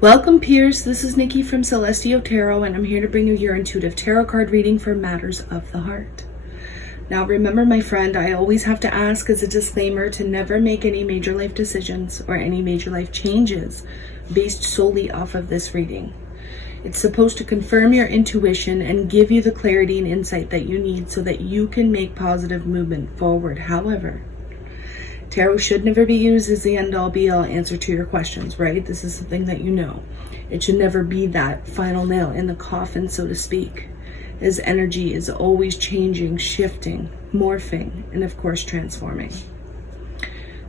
Welcome, Pierce. This is Nikki from Celestio Tarot, and I'm here to bring you your intuitive tarot card reading for matters of the heart. Now, remember, my friend, I always have to ask as a disclaimer to never make any major life decisions or any major life changes based solely off of this reading. It's supposed to confirm your intuition and give you the clarity and insight that you need so that you can make positive movement forward. However, tarot should never be used as the end-all be-all answer to your questions, right? This is something that you know. It should never be that final nail in the coffin, so to speak, as energy is always changing, shifting, morphing, and of course transforming.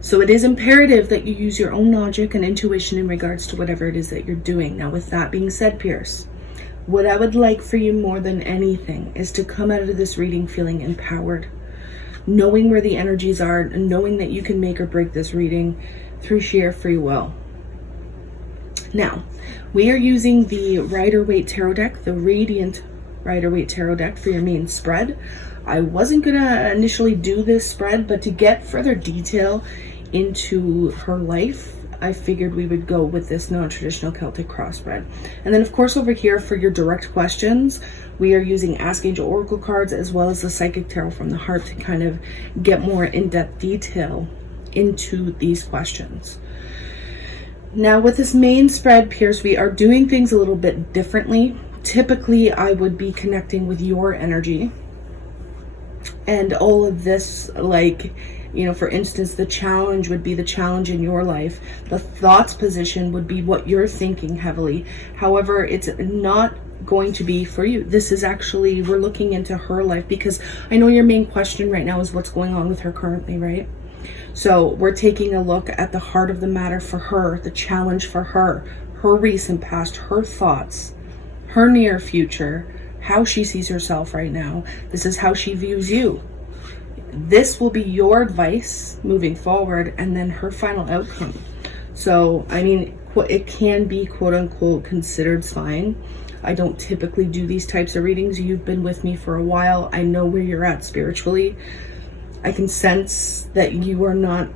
So it is imperative that you use your own logic and intuition in regards to whatever it is that you're doing. Now, with that being said, Pierce, what I would like for you more than anything is to come out of this reading feeling empowered, knowing where the energies are, and knowing that you can make or break this reading through sheer free will. Now, we are using the Rider-Waite Tarot deck, the Radiant Rider-Waite Tarot deck, for your main spread. I wasn't gonna initially do this spread, but to get further detail into her life, I figured we would go with this non-traditional Celtic cross spread. And then, of course, over here for your direct questions, we are using Ask Angel Oracle cards as well as the Psychic Tarot from the Heart to kind of get more in-depth detail into these questions. Now, with this main spread, Pierce, we are doing things a little bit differently. Typically, I would be connecting with your energy and all of this, like, you know, for instance, the challenge would be the challenge in your life. The thoughts position would be what you're thinking heavily. However, it's not going to be for you. This is actually, we're looking into her life because I know your main question right now is what's going on with her currently, right? So we're taking a look at the heart of the matter for her, the challenge for her recent past, her thoughts, her near future, how she sees herself right now. This is how she views you. This will be your advice moving forward, and then her final outcome. So, I mean, it can be quote unquote considered fine. I don't typically do these types of readings. You've been with me for a while. I know where you're at spiritually. I can sense that you are not,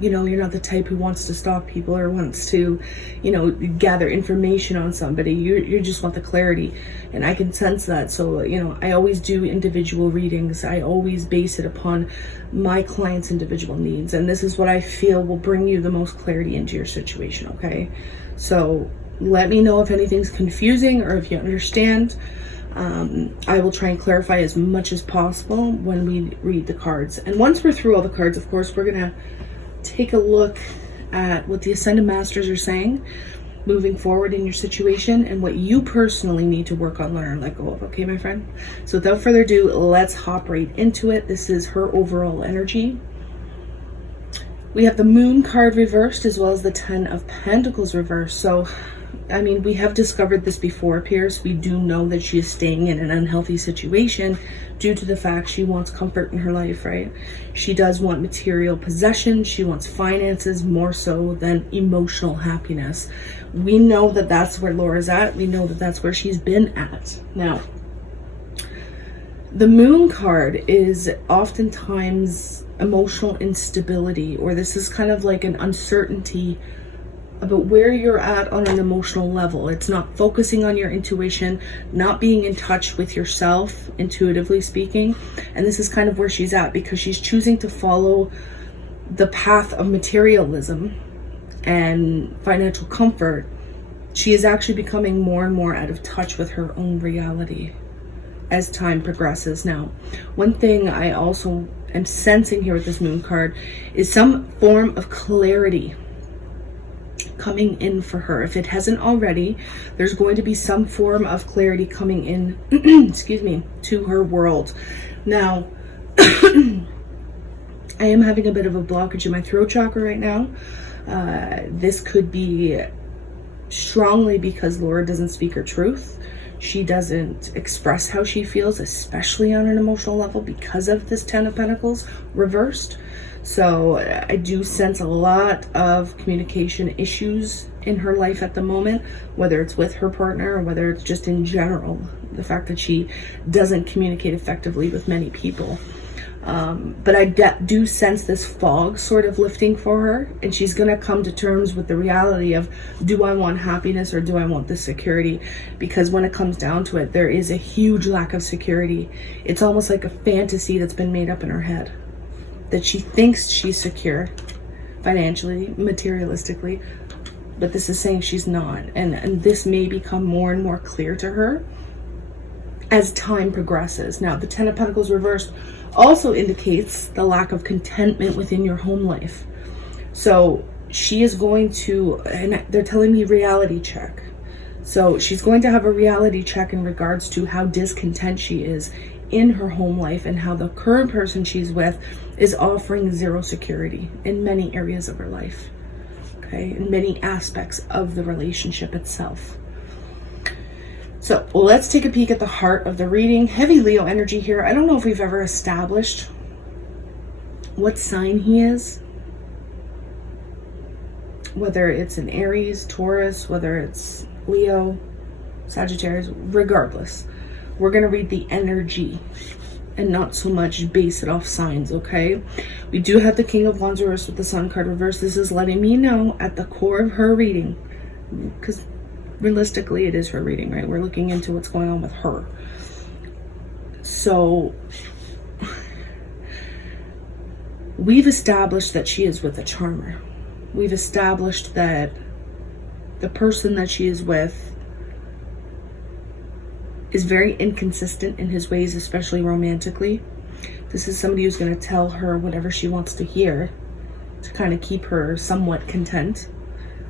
you know, you're not the type who wants to stalk people or wants to, you know, gather information on somebody. You just want the clarity, and I can sense that. So, you know, I always do individual readings. I always base it upon my clients' individual needs, and this is what I feel will bring you the most clarity into your situation, okay? So let me know if anything's confusing or if you understand. I will try and clarify as much as possible when we read the cards. And once we're through all the cards, of course, we're gonna take a look at what the Ascended Masters are saying moving forward in your situation and what you personally need to work on, learn, and let go of. Okay, my friend? So without further ado, let's hop right into it. This is her overall energy. We have the Moon card reversed as well as the Ten of Pentacles reversed. So, I mean, we have discovered this before, Pierce. We do know that she is staying in an unhealthy situation due to the fact she wants comfort in her life, right? She does want material possession. She wants finances more so than emotional happiness. We know that that's where Laura's at. We know that that's where she's been at. Now, the Moon card is oftentimes emotional instability, or this is kind of like an uncertainty about where you're at on an emotional level. It's not focusing on your intuition, not being in touch with yourself, intuitively speaking. And this is kind of where she's at because she's choosing to follow the path of materialism and financial comfort. She is actually becoming more and more out of touch with her own reality as time progresses. Now, one thing I also am sensing here with this Moon card is some form of clarity coming in for her. If it hasn't already, there's going to be some form of clarity coming in excuse me, to her world. Now, I am having a bit of a blockage in my throat chakra right now. This could be strongly because Laura doesn't speak her truth. She doesn't express how she feels, especially on an emotional level, because of this Ten of Pentacles reversed. So I do sense a lot of communication issues in her life at the moment, whether it's with her partner or whether it's just in general, the fact that she doesn't communicate effectively with many people. But I do sense this fog sort of lifting for her, and she's going to come to terms with the reality of, do I want happiness or do I want this security? Because when it comes down to it, there is a huge lack of security. It's almost like a fantasy that's been made up in her head, that she thinks she's secure financially, materialistically, but this is saying she's not. And this may become more and more clear to her as time progresses. Now, the Ten of Pentacles reversed also indicates the lack of contentment within your home life. So she is going to, and they're telling me reality check. So she's going to have a reality check in regards to how discontent she is in her home life, and how the current person she's with is offering zero security in many areas of her life. Okay, in many aspects of the relationship itself. So let's take a peek at the heart of the reading. Heavy Leo energy here. I don't know if we've ever established what sign he is. Whether it's an Aries, Taurus, whether it's Leo, Sagittarius, regardless. We're going to read the energy and not so much base it off signs, okay? We do have the King of Wands reversed with the Sun card reversed. This is letting me know at the core of her reading, because realistically it is her reading, right? We're looking into what's going on with her. So we've established that she is with a charmer. We've established that the person that she is with is very inconsistent in his ways, especially romantically. This is somebody who's going to tell her whatever she wants to hear to kind of keep her somewhat content,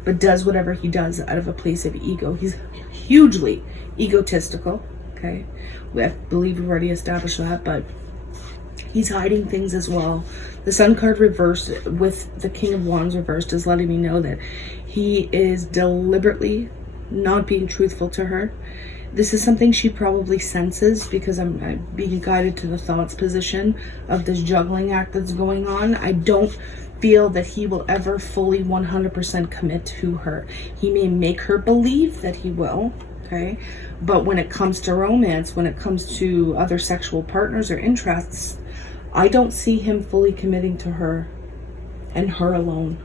but does whatever he does out of a place of ego. He's hugely egotistical, okay? I believe we've already established that, but he's hiding things as well. The Sun card reversed with the King of Wands reversed is letting me know that he is deliberately not being truthful to her. This is something she probably senses, because I'm being guided to the thoughts position of this juggling act that's going on. I don't feel that he will ever fully 100% commit to her. He may make her believe that he will, okay? But when it comes to romance, when it comes to other sexual partners or interests, I don't see him fully committing to her and her alone.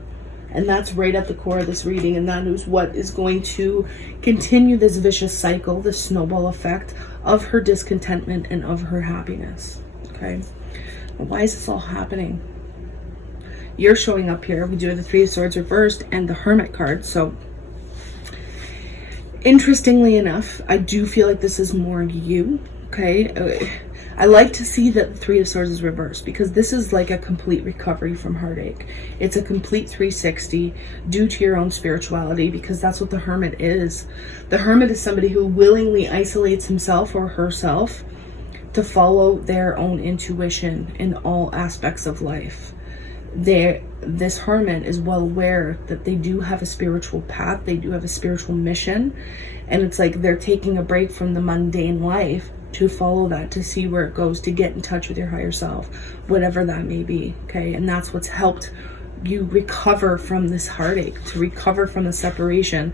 And that's right at the core of this reading, and that is what is going to continue this vicious cycle, the snowball effect of her discontentment and of her happiness. Okay, why is this all happening? You're showing up here. We do have the Three of Swords reversed and the Hermit card. So interestingly enough, I do feel like this is more you. Okay, I like to see that the Three of Swords is reversed, because this is like a complete recovery from heartache. It's a complete 360 due to your own spirituality, because that's what the Hermit is. The Hermit is somebody who willingly isolates himself or herself to follow their own intuition in all aspects of life. This Hermit is well aware that they do have a spiritual path, they do have a spiritual mission, and it's like they're taking a break from the mundane life to follow that, to see where it goes, to get in touch with your higher self, whatever that may be, okay? And that's what's helped you recover from this heartache, to recover from the separation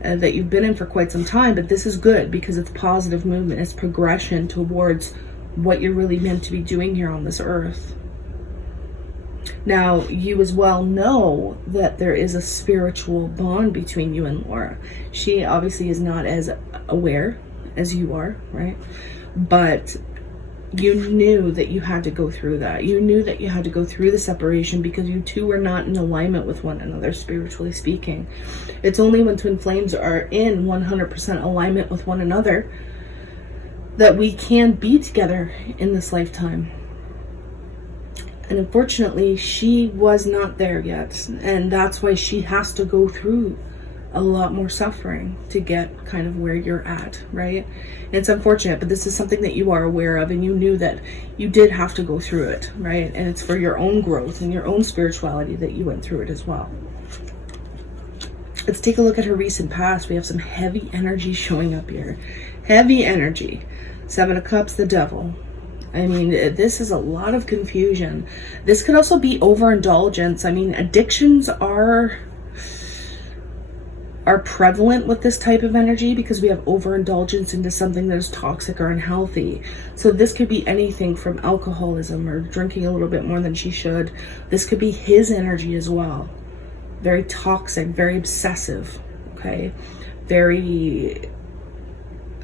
that you've been in for quite some time. But this is good, because it's positive movement, it's progression towards what you're really meant to be doing here on this earth. Now, you as well know that there is a spiritual bond between you and Laura. She obviously is not as aware as you are, right? But you knew that you had to go through that. You knew that you had to go through the separation, because you two were not in alignment with one another, spiritually speaking. It's only when twin flames are in 100% alignment with one another that we can be together in this lifetime. And unfortunately, she was not there yet. And that's why she has to go through a lot more suffering to get kind of where you're at, right? It's unfortunate, but this is something that you are aware of, and you knew that you did have to go through it, right? And it's for your own growth and your own spirituality that you went through it as well. Let's take a look at her recent past. We have some heavy energy showing up here. Heavy energy. Seven of Cups, the Devil. I mean, this is a lot of confusion. This could also be overindulgence. I mean, addictions are are prevalent with this type of energy because we have overindulgence into something that is toxic or unhealthy. So this could be anything from alcoholism or drinking a little bit more than she should. This could be his energy as well. Very toxic, very obsessive, okay? Very,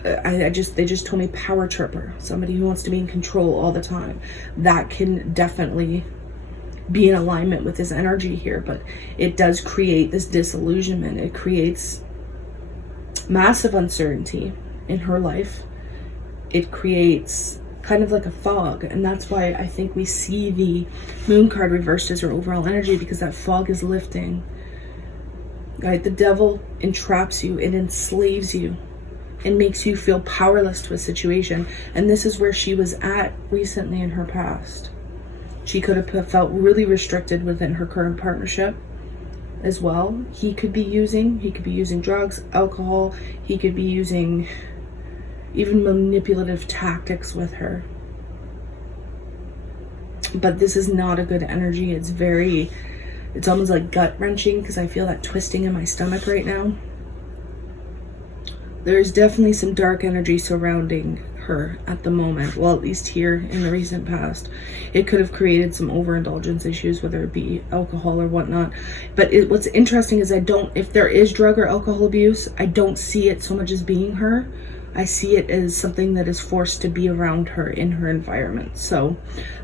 they just told me power tripper, somebody who wants to be in control all the time. That can definitely be in alignment with his energy here, but it does create this disillusionment. It creates massive uncertainty in her life. It creates kind of like a fog, and that's why I think we see the moon card reversed as her overall energy, because that fog is lifting. Right? The devil entraps you, it enslaves you, and makes you feel powerless to a situation. And this is where she was at recently in her past. She could have felt really restricted within her current partnership as well. He could be using drugs, alcohol. He could be using even manipulative tactics with her. But this is not a good energy. It's almost like gut-wrenching, because I feel that twisting in my stomach right now. There's definitely some dark energy surrounding her at the moment. Well, at least here in the recent past. It could have created some overindulgence issues, whether it be alcohol or whatnot. But what's interesting is if there is drug or alcohol abuse, I don't see it so much as being her. I see it as something that is forced to be around her in her environment. So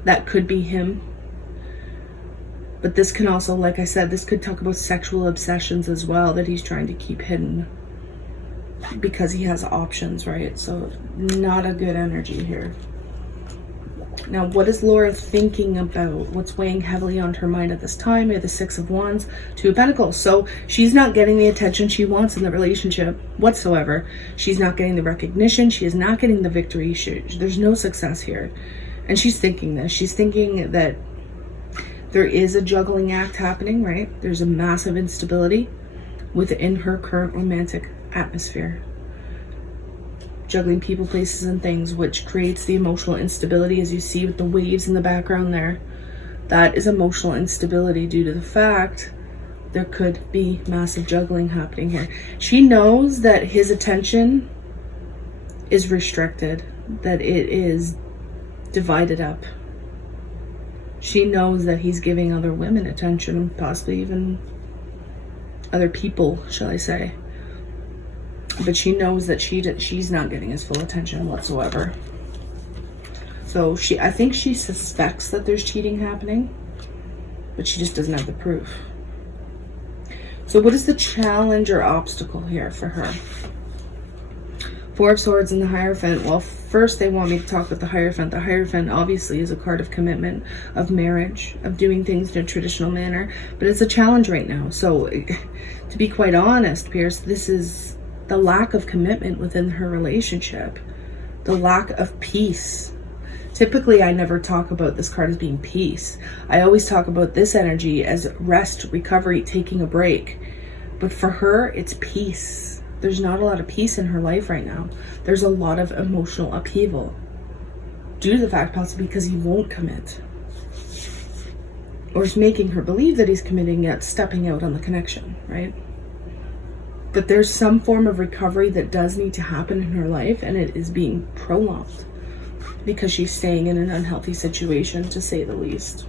that could be him. But this can also, like I said, this could talk about sexual obsessions as well that he's trying to keep hidden, because he has options, right? So not a good energy here. Now, what is Laura thinking about? What's weighing heavily on her mind at this time? We have the Six of Wands, Two of Pentacles. So she's not getting the attention she wants in the relationship whatsoever. She's not getting the recognition. She is not getting the victory. There's no success here. And she's thinking this. She's thinking that there is a juggling act happening, right? There's a massive instability within her current romantic atmosphere. Juggling people, places, and things, which creates the emotional instability, as you see with the waves in the background there. That is emotional instability due to the fact there could be massive juggling happening here. She knows that his attention is restricted, that it is divided up. She knows that he's giving other women attention, possibly even other people, shall I say. But she knows that she's not getting his full attention whatsoever. So I think she suspects that there's cheating happening, but she just doesn't have the proof. So what is the challenge or obstacle here for her? Four of Swords and the Hierophant. Well, first they want me to talk about the Hierophant. The Hierophant obviously is a card of commitment, of marriage, of doing things in a traditional manner, but it's a challenge right now. So to be quite honest, Pierce, this is the lack of commitment within her relationship, the lack of peace. Typically, I never talk about this card as being peace. I always talk about this energy as rest, recovery, taking a break. But for her, it's peace. There's not a lot of peace in her life right now. There's a lot of emotional upheaval due to the fact possibly because he won't commit, or is making her believe that he's committing yet stepping out on the connection, right? But there's some form of recovery that does need to happen in her life, and it is being prolonged because she's staying in an unhealthy situation, to say the least.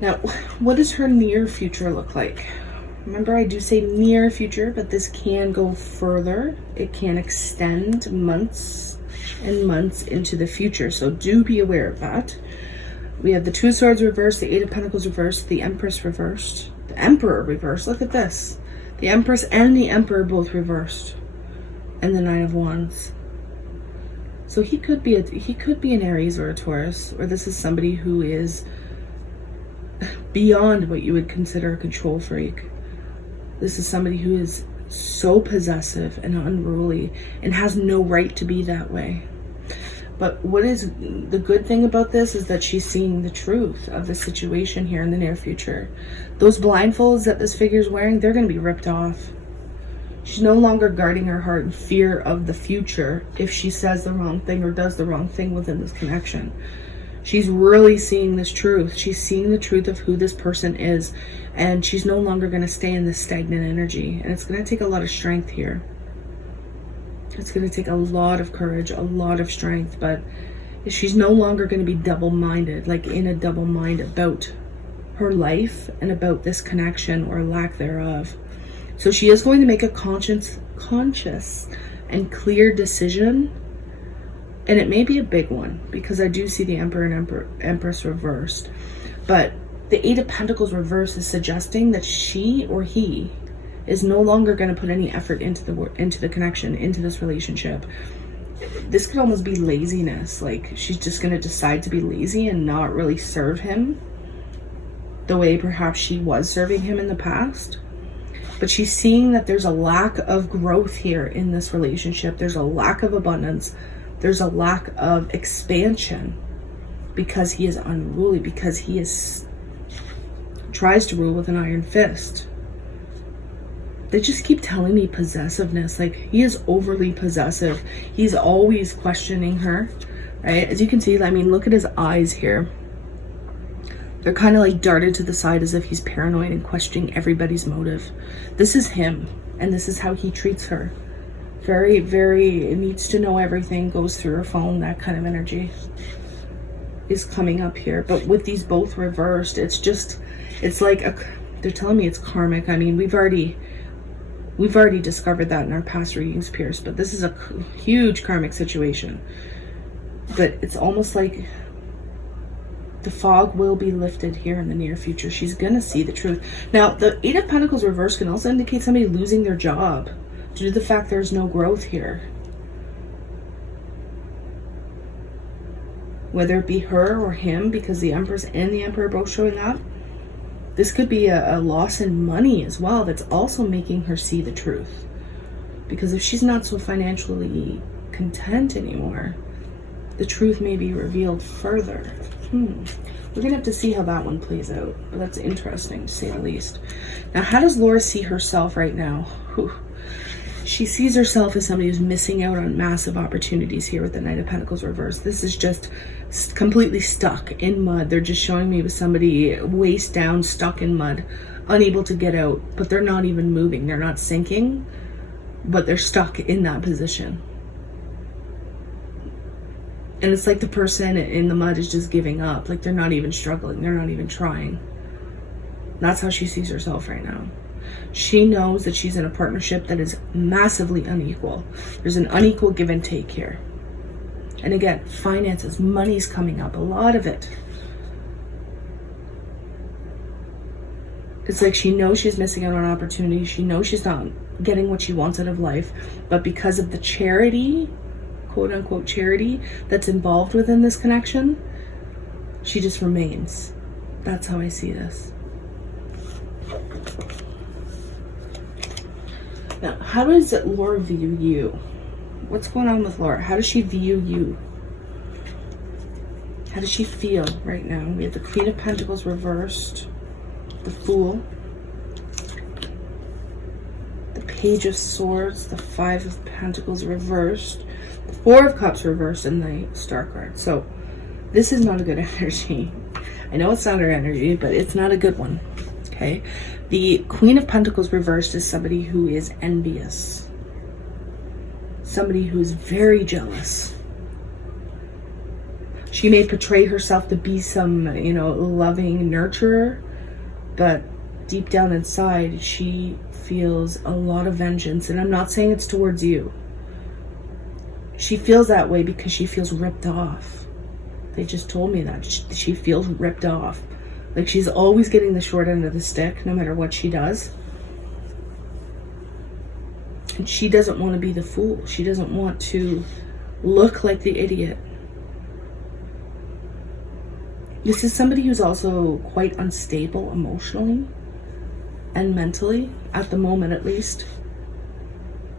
Now, what does her near future look like? Remember, I do say near future, but this can go further. It can extend months and months into the future, so do be aware of that. We have the Two of Swords reversed, the Eight of Pentacles reversed, the Empress reversed, the Emperor reversed. Look at this. The Empress and the Emperor both reversed, and the Nine of Wands. So he could be an Aries or a Taurus, or this is somebody who is beyond what you would consider a control freak. This is somebody who is so possessive and unruly and has no right to be that way. But what is the good thing about this is that she's seeing the truth of the situation here in the near future. Those blindfolds that this figure is wearing, they're going to be ripped off. She's no longer guarding her heart in fear of the future if she says the wrong thing or does the wrong thing within this connection. She's really seeing this truth. She's seeing the truth of who this person is, and she's no longer going to stay in this stagnant energy. And it's going to take a lot of strength here. It's going to take a lot of courage, a lot of strength, but she's no longer going to be double-minded, like in a double mind about her life and about this connection or lack thereof. So she is going to make a conscious and clear decision, and it may be a big one, because I do see the Emperor and Empress reversed. But the Eight of Pentacles reversed is suggesting that she or he is no longer going to put any effort into the connection, into this relationship. This could almost be laziness. Like, she's just going to decide to be lazy and not really serve him the way perhaps she was serving him in the past. But she's seeing that there's a lack of growth here in this relationship. There's a lack of abundance. There's a lack of expansion because he is unruly, because he tries to rule with an iron fist. They just keep telling me possessiveness. Like, he is overly possessive. He's always questioning her, right? As you can see, I mean, look at his eyes here. They're kind of like darted to the side as if he's paranoid and questioning everybody's motive. This is him, and this is how he treats her. Very, very, needs to know everything, goes through her phone, that kind of energy is coming up here. But with these both reversed, it's like they're telling me it's karmic. I mean, we've already discovered that in our past readings, Pierce, but this is a huge karmic situation. But it's almost like the fog will be lifted here in the near future. She's going to see the truth. Now, the Eight of Pentacles reversed can also indicate somebody losing their job due to the fact there's no growth here. Whether it be her or him, because the Empress and the Emperor are both showing up. This could be a loss in money as well that's also making her see the truth. Because if she's not so financially content anymore, the truth may be revealed further. We're going to have to see how that one plays out. But that's interesting, to say the least. Now, how does Laura see herself right now? She sees herself as somebody who's missing out on massive opportunities here with the Knight of Pentacles reversed. This is just completely stuck in mud. They're just showing me with somebody waist down, stuck in mud, unable to get out, but they're not even moving. They're not sinking, but they're stuck in that position. And it's like the person in the mud is just giving up. Like, they're not even struggling. They're not even trying. That's how she sees herself right now. She knows that she's in a partnership that is massively unequal. There's an unequal give and take here. And again, finances, money's coming up, a lot of it. It's like she knows she's missing out on opportunities. She knows she's not getting what she wants out of life. But because of the charity, quote unquote charity, that's involved within this connection, she just remains. That's how I see this. Now, how does Laura view you? What's going on with Laura? How does she view you? How does she feel right now? We have the Queen of Pentacles reversed, the Fool, the Page of Swords, the Five of Pentacles reversed, the Four of Cups reversed, and the Star card. So this is not a good energy. I know it's not her energy, but it's not a good one. Okay, the Queen of Pentacles reversed is somebody who is envious, somebody who is very jealous. She may portray herself to be some, loving nurturer, but deep down inside, she feels a lot of vengeance. And I'm not saying it's towards you. She feels that way because she feels ripped off. They just told me that. She feels ripped off. Like, she's always getting the short end of the stick, no matter what she does. And she doesn't want to be the fool. She doesn't want to look like the idiot. This is somebody who's also quite unstable emotionally and mentally, at the moment at least.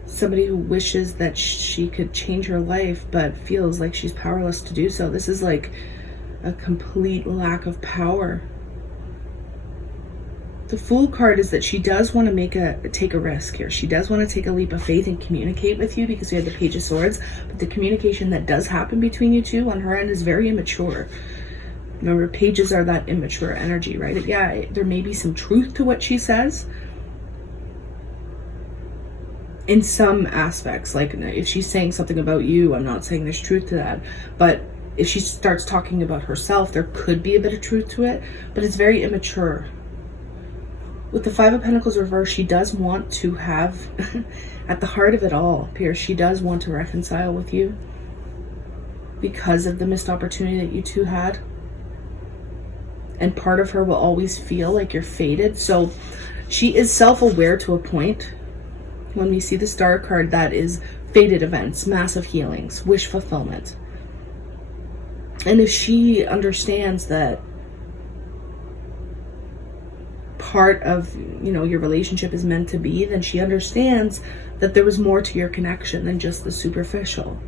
Somebody who wishes that she could change her life, but feels like she's powerless to do so. This is like a complete lack of power. The Fool card is that she does want to take a risk here. She does want to take a leap of faith and communicate with you, because we have the Page of Swords. But the communication that does happen between you two on her end is very immature. Remember, pages are that immature energy, right? Yeah, there may be some truth to what she says in some aspects. Like if she's saying something about you, I'm not saying there's truth to that. But if she starts talking about herself, there could be a bit of truth to it, but it's very immature. With the Five of Pentacles reverse, she does want to have, at the heart of it all, Pierce, she does want to reconcile with you because of the missed opportunity that you two had. And part of her will always feel like you're fated. So she is self-aware to a point. When we see the Star card, that is fated events, massive healings, wish fulfillment. And if she understands that part of, your relationship is meant to be, then she understands that there was more to your connection than just the superficial.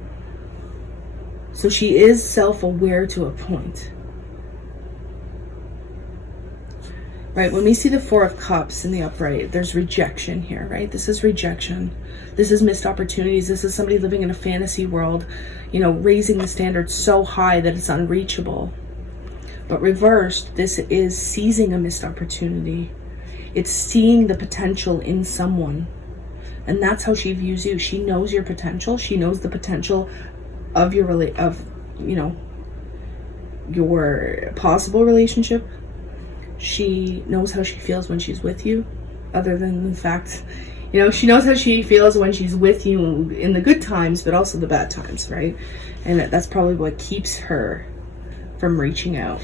So she is self-aware to a point. Right, when we see the Four of Cups in the upright, there's rejection here, right? This is rejection. This is missed opportunities. This is somebody living in a fantasy world, raising the standards so high that it's unreachable. But reversed, this is seizing a missed opportunity. It's seeing the potential in someone. And that's how she views you. She knows your potential. She knows the potential of your possible relationship. She knows how she feels when she's with you, other than the fact, she knows how she feels when she's with you in the good times, but also the bad times, right? And that's probably what keeps her from reaching out.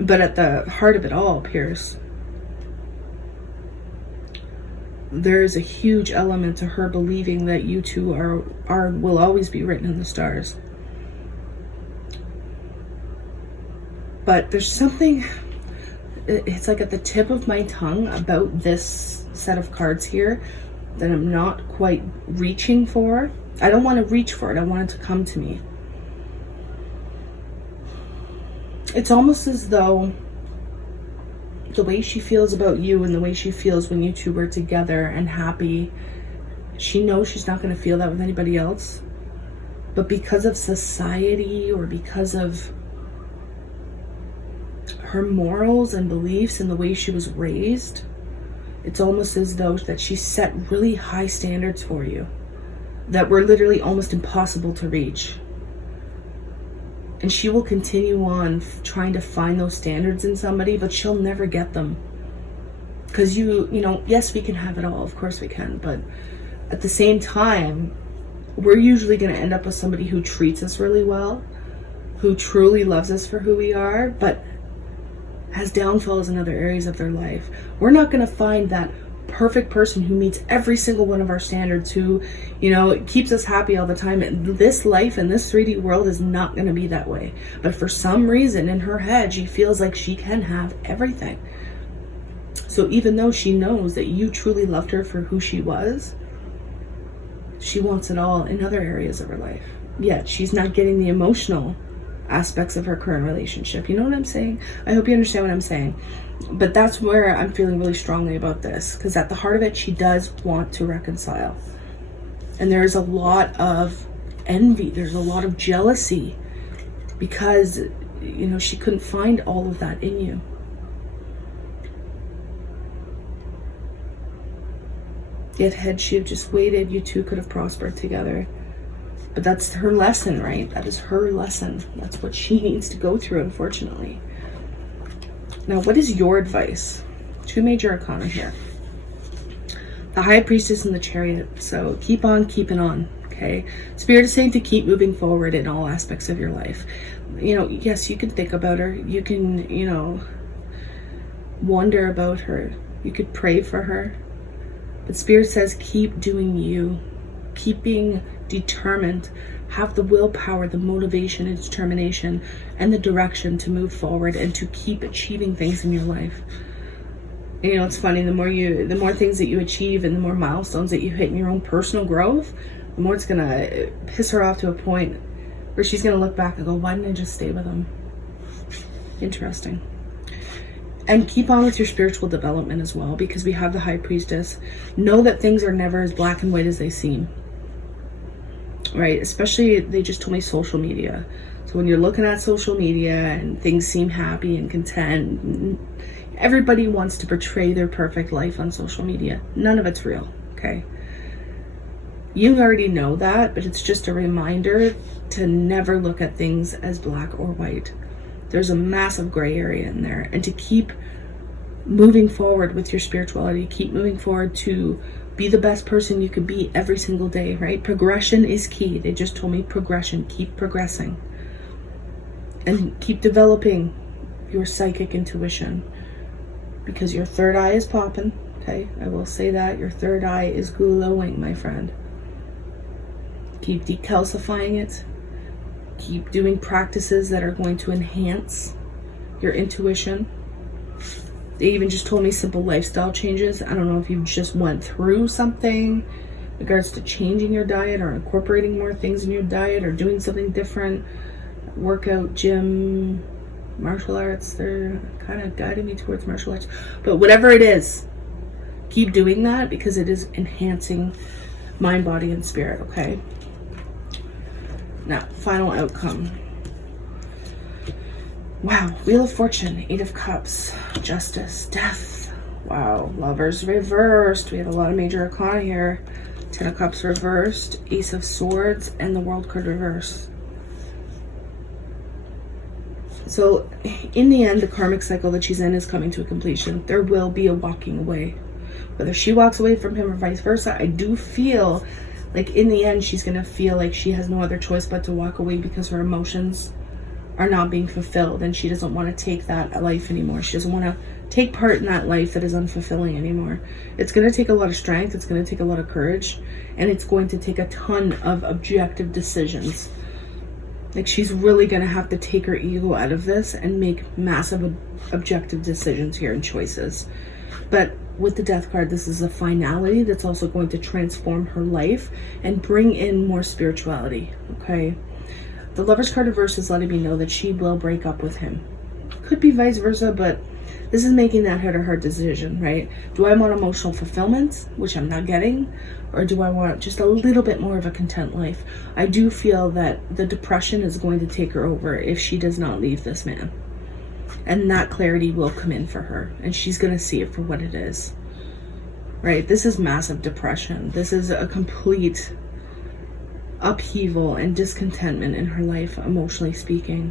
But at the heart of it all, Pierce, there's a huge element to her believing that you two will always be written in the stars. But there's something, it's like at the tip of my tongue about this set of cards here that I'm not quite reaching for. I don't want to reach for it. I want it to come to me. It's almost as though the way she feels about you and the way she feels when you two were together and happy, she knows she's not going to feel that with anybody else. But because of society or because of her morals and beliefs and the way she was raised, it's almost as though that she set really high standards for you that were literally almost impossible to reach. And she will continue on trying to find those standards in somebody, but she'll never get them. Because yes, we can have it all. Of course we can. But at the same time, we're usually going to end up with somebody who treats us really well, who truly loves us for who we are, but has downfalls in other areas of their life. We're not going to find that perfect person who meets every single one of our standards, who, keeps us happy all the time. This life and this 3D world is not going to be that way. But for some reason in her head, she feels like she can have everything. So even though she knows that you truly loved her for who she was, she wants it all in other areas of her life. Yet she's not getting the emotional aspects of her current relationship. You know what I'm saying? I hope you understand what I'm saying. But that's where I'm feeling really strongly about this, because at the heart of it, she does want to reconcile. And there's a lot of envy, there's a lot of jealousy, because she couldn't find all of that in you. Yet had she have just waited, you two could have prospered together. But that's her lesson, right? That is her lesson. That's what she needs to go through, unfortunately. Now, what is your advice? Two major arcana here. The High Priestess and the Chariot. So keep on keeping on, okay? Spirit is saying to keep moving forward in all aspects of your life. Yes, you can think about her. You can, wonder about her. You could pray for her. But Spirit says keep doing you. Keep being determined, have the willpower, the motivation and determination and the direction to move forward and to keep achieving things in your life. It's funny, the more things that you achieve and the more milestones that you hit in your own personal growth, the more it's gonna piss her off to a point where she's gonna look back and go, why didn't I just stay with him? Interesting. And keep on with your spiritual development as well, because we have the High Priestess. Know that things are never as black and white as they seem. Right? Especially, they just told me social media. So when you're looking at social media and things seem happy and content, everybody wants to portray their perfect life on social media. None of it's real, okay? You already know that, but it's just a reminder to never look at things as black or white. There's a massive gray area in there, and to keep moving forward with your spirituality, keep moving forward to be the best person you could be every single day, right? Progression is key. They just told me progression. Keep progressing. And keep developing your psychic intuition, because your third eye is popping, okay? I will say that. Your third eye is glowing, my friend. Keep decalcifying it. Keep doing practices that are going to enhance your intuition. They even just told me simple lifestyle changes. I don't know if you just went through something in regards to changing your diet or incorporating more things in your diet or doing something different. Workout, gym, martial arts. They're kind of guiding me towards martial arts. But whatever it is, keep doing that, because it is enhancing mind, body, and spirit, okay? Now, final outcome. Wow, Wheel of Fortune, 8 of Cups, Justice, Death. Wow, Lovers reversed. We have a lot of major arcana here. 10 of Cups reversed, Ace of Swords, and the World card reversed. So, in the end, the karmic cycle that she's in is coming to a completion. There will be a walking away. Whether she walks away from him or vice versa, I do feel like in the end, she's going to feel like she has no other choice but to walk away, because her emotions are not being fulfilled, and she doesn't want to take that life anymore. She doesn't want to take part in that life that is unfulfilling anymore. It's going to take a lot of strength. It's going to take a lot of courage, and it's going to take a ton of objective decisions. Like, she's really going to have to take her ego out of this and make massive objective decisions here and choices. But with the Death card, this is a finality that's also going to transform her life and bring in more spirituality, okay? The Lover's card reverse is letting me know that she will break up with him. Could be vice versa, but this is making that heart-to-heart decision, right? Do I want emotional fulfillment, which I'm not getting, or do I want just a little bit more of a content life? I do feel that the depression is going to take her over if she does not leave this man. And that clarity will come in for her, and she's going to see it for what it is, right? This is massive depression. This is a complete upheaval and discontentment in her life, emotionally speaking.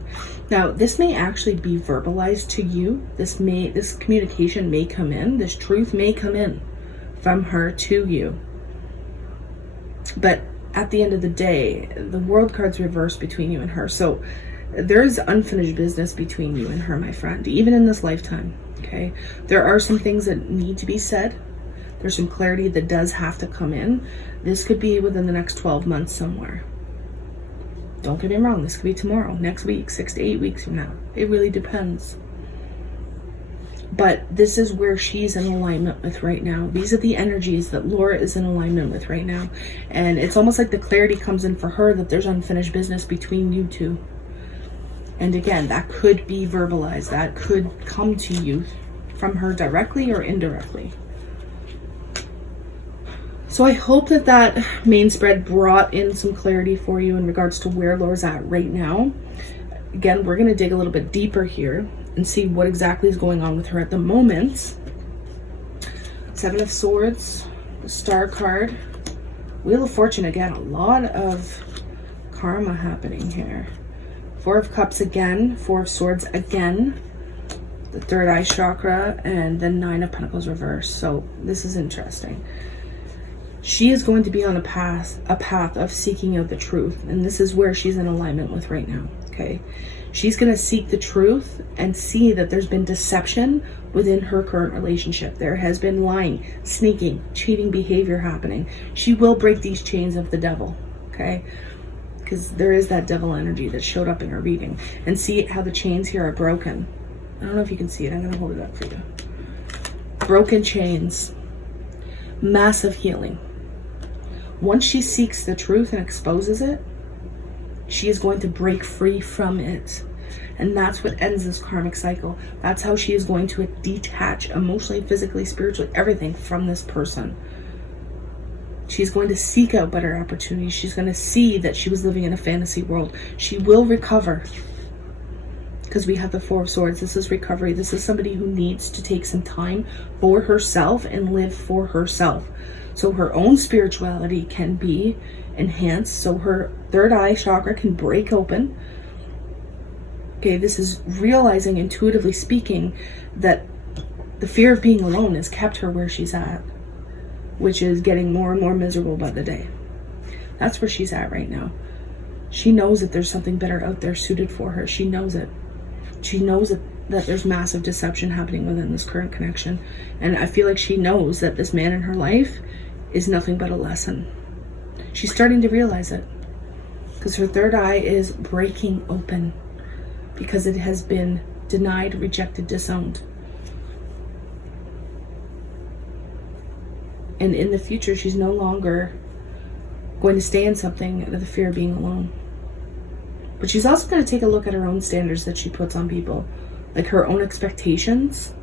Now, this may actually be verbalized to you. This communication may come in. This truth may come in from her to you. But at the end of the day, the World card's reversed between you and her. So there's unfinished business between you and her, my friend, even in this lifetime, okay? There are some things that need to be said. There's some clarity that does have to come in. This could be within the next 12 months somewhere. Don't get me wrong, this could be tomorrow, next week, 6 to 8 weeks from now. It really depends. But this is where she's in alignment with right now. These are the energies that Laura is in alignment with right now. And it's almost like the clarity comes in for her that there's unfinished business between you two. And again, that could be verbalized. That could come to you from her directly or indirectly. So I hope that that main spread brought in some clarity for you in regards to where Laura's at right now. Again, we're going to dig a little bit deeper here and see what exactly is going on with her at the moment. 7 of Swords, the Star card, Wheel of Fortune again, a lot of karma happening here. 4 of Cups again, 4 of Swords again, the third eye chakra, and the 9 of Pentacles reverse. So this is interesting. She is going to be on a path of seeking out the truth, and this is where she's in alignment with right now, okay? She's going to seek the truth and see that there's been deception within her current relationship. There has been lying, sneaking, cheating behavior happening. She will break these chains of the devil, okay? Because there is that devil energy that showed up in her reading. And see how the chains here are broken. I don't know if you can see it. I'm going to hold it up for you. Broken chains. Massive healing. Once she seeks the truth and exposes it, she is going to break free from it. And that's what ends this karmic cycle. That's how she is going to detach emotionally, physically, spiritually, everything from this person. She's going to seek out better opportunities. She's going to see that she was living in a fantasy world. She will recover. Because we have the Four of Swords. This is recovery. This is somebody who needs to take some time for herself and live for herself. So her own spirituality can be enhanced. So her third eye chakra can break open. Okay, this is realizing, intuitively speaking, that the fear of being alone has kept her where she's at, which is getting more and more miserable by the day. That's where she's at right now. She knows that there's something better out there suited for her. She knows it. She knows that there's massive deception happening within this current connection. And I feel like she knows that this man in her life is nothing but a lesson. She's starting to realize it. Because her third eye is breaking open. Because it has been denied, rejected, disowned. And in the future, she's no longer going to stay in something out of the fear of being alone. But she's also going to take a look at her own standards that she puts on people. Like her own expectations.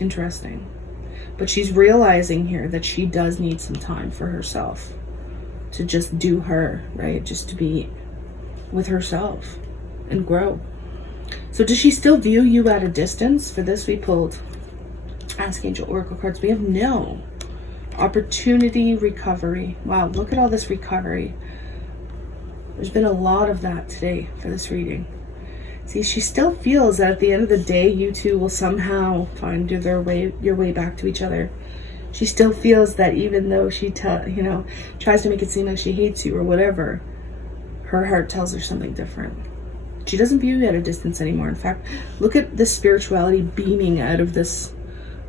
Interesting. But she's realizing here that she does need some time for herself. To just do her, right? Just to be with herself and grow. So does she still view you at a distance? For this we pulled Ask Angel Oracle cards. We have no. Opportunity, recovery. Wow, look at all this recovery. There's been a lot of that today for this reading. See, she still feels that at the end of the day, you two will somehow find your way back to each other. She still feels that even though she tries to make it seem like she hates you or whatever, her heart tells her something different. She doesn't view you at a distance anymore. In fact, look at the spirituality beaming out of this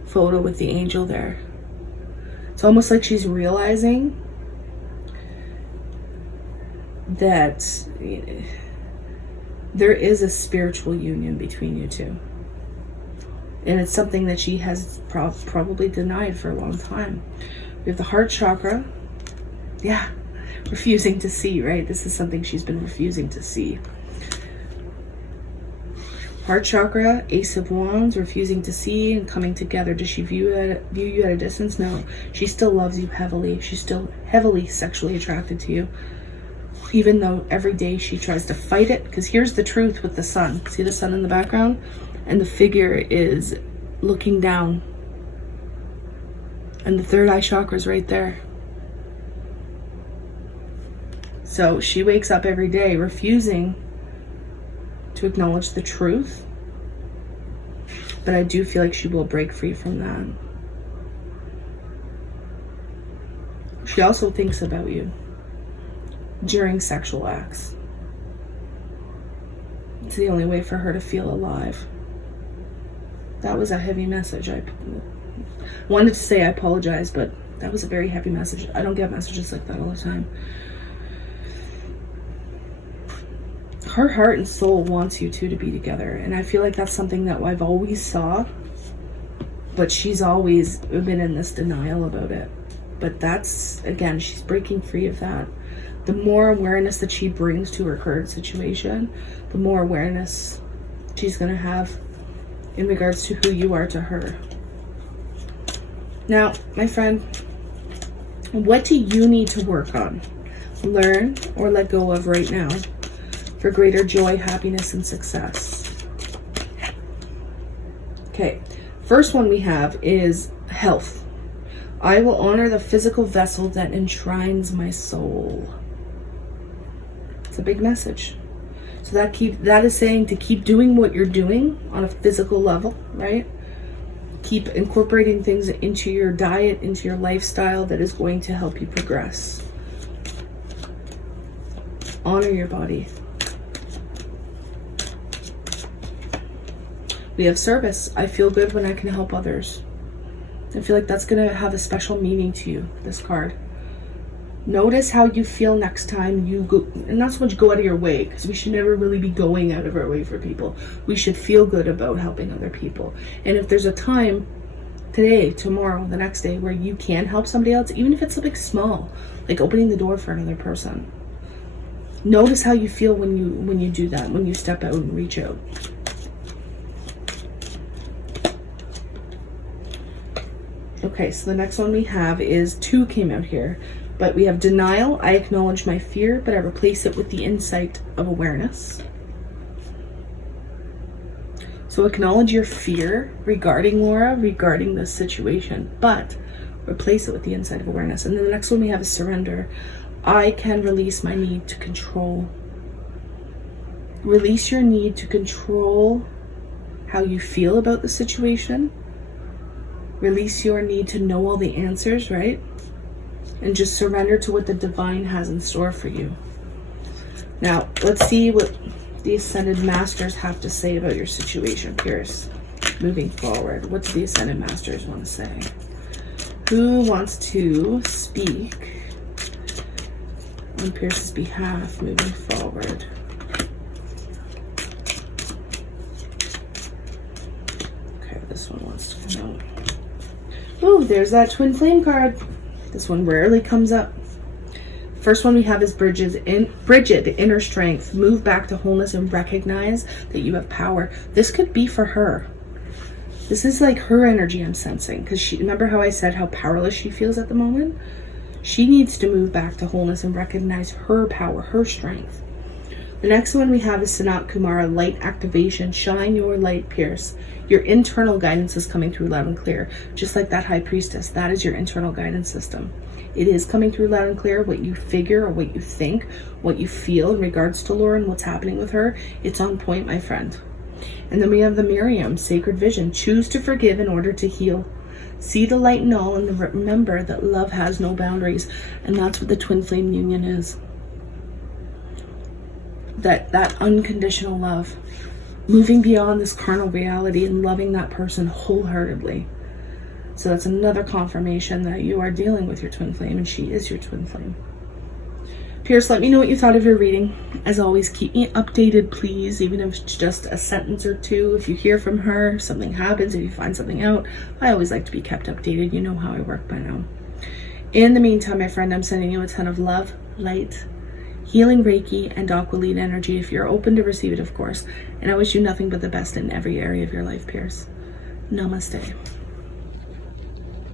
photo with the angel there. It's almost like she's realizing that there is a spiritual union between you two. And it's something that she has probably denied for a long time. We have the heart chakra. Yeah, refusing to see, right? This is something she's been refusing to see. Heart chakra, Ace of Wands, refusing to see and coming together. Does she view you at a distance? No. She still loves you heavily. She's still heavily sexually attracted to you. Even though every day she tries to fight it. Because here's the truth with the sun. See the sun in the background? And the figure is looking down. And the third eye chakra is right there. So she wakes up every day refusing to acknowledge the truth. But I do feel like she will break free from that. She also thinks about you during sexual acts. It's the only way for her to feel alive. That was a heavy message. I wanted to say I apologize, but that was a very heavy message. I don't get messages like that all the time. Her heart and soul wants you two to be together, and I feel like that's something that I've always saw, but she's always been in this denial about it. But that's, again, she's breaking free of that. The more awareness that she brings to her current situation, the more awareness she's going to have in regards to who you are to her. Now, my friend, what do you need to work on, learn, or let go of right now for greater joy, happiness, and success? Okay, first one we have is health. I will honor the physical vessel that enshrines my soul. It's a big message. So that is saying to keep doing what you're doing on a physical level, right? Keep incorporating things into your diet, into your lifestyle that is going to help you progress. Honor your body. We have service. I feel good when I can help others. I feel like that's going to have a special meaning to you, this card. Notice how you feel next time you go, and not so much go out of your way, because we should never really be going out of our way for people. We should feel good about helping other people. And if there's a time, today, tomorrow, the next day, where you can help somebody else, even if it's something small, like opening the door for another person, notice how you feel when you do that, when you step out and reach out. Okay, so the next one we have is 2 came out here. But we have denial. I acknowledge my fear, but I replace it with the insight of awareness. So acknowledge your fear regarding Laura, regarding this situation, but replace it with the insight of awareness. And then the next one we have is surrender. I can release my need to control. Release your need to control how you feel about the situation. Release your need to know all the answers, right? And just surrender to what the divine has in store for you. Now, let's see what the Ascended Masters have to say about your situation, Pierce. Moving forward, what do the Ascended Masters want to say? Who wants to speak on Pierce's behalf moving forward? Okay, this one wants to come out. Oh, there's that twin flame card. This one rarely comes up. First one we have is Bridget, inner strength. Move back to wholeness and recognize that you have power. This could be for her. This is like her energy I'm sensing. Because remember how I said how powerless she feels at the moment? She needs to move back to wholeness and recognize her power, her strength. The next one we have is Sanat Kumara, light activation. Shine your light, Pierce. Your internal guidance is coming through loud and clear. Just like that High Priestess, that is your internal guidance system. It is coming through loud and clear. What you figure or what you think, what you feel in regards to Laura and what's happening with her, it's on point, my friend. And then we have the Miriam, sacred vision. Choose to forgive in order to heal. See the light in all and remember that love has no boundaries. And that's what the twin flame union is. That unconditional love, moving beyond this carnal reality and loving that person wholeheartedly. So that's another confirmation that you are dealing with your twin flame and she is your twin flame. Pierce, let me know what you thought of your reading. As always, keep me updated, please, even if it's just a sentence or two. If you hear from her, something happens, if you find something out, I always like to be kept updated. You know how I work by now. In the meantime, my friend, I'm sending you a ton of love, light, healing Reiki, and Aqua-Lead energy if you're open to receive it, of course. And I wish you nothing but the best in every area of your life, Pierce. Namaste.